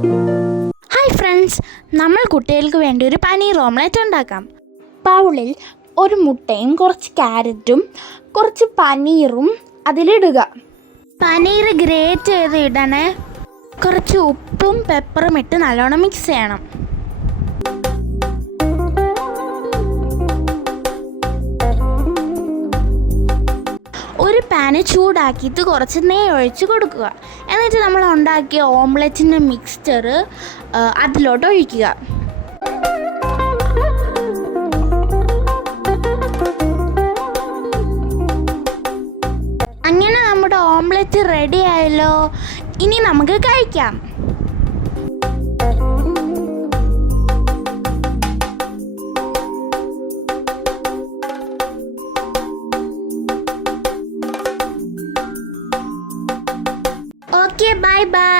Hi friends, നമ്മൾ കുട്ടികൾക്ക് വേണ്ടി ഒരു പനീർ ഓംലെറ്റ് ഉണ്ടാക്കാം. ബൗളിൽ ഒരു മുട്ടയും കുറച്ച് ക്യാരറ്റും കുറച്ച് പനീറും അതിലിടുക. പനീർ ഗ്രേറ്റ് ചെയ്ത് ഇടണേ. കുറച്ച് ഉപ്പും പെപ്പറും ഇട്ട് നല്ലോണം മിക്സ് ചെയ്യണം. ഒരു പാന് ചൂടാക്കിയിട്ട് കുറച്ച് നെയ്യ് ഒഴിച്ച് കൊടുക്കുക. എന്നിട്ട് നമ്മൾ ഉണ്ടാക്കിയ ഓംലെറ്റിൻ്റെ മിക്സ്ചർ അതിലോട്ട് ഒഴിക്കുക. അങ്ങനെ നമ്മുടെ ഓംലെറ്റ് റെഡി ആയല്ലോ. ഇനി നമുക്ക് കഴിക്കാം. Okay, bye bye.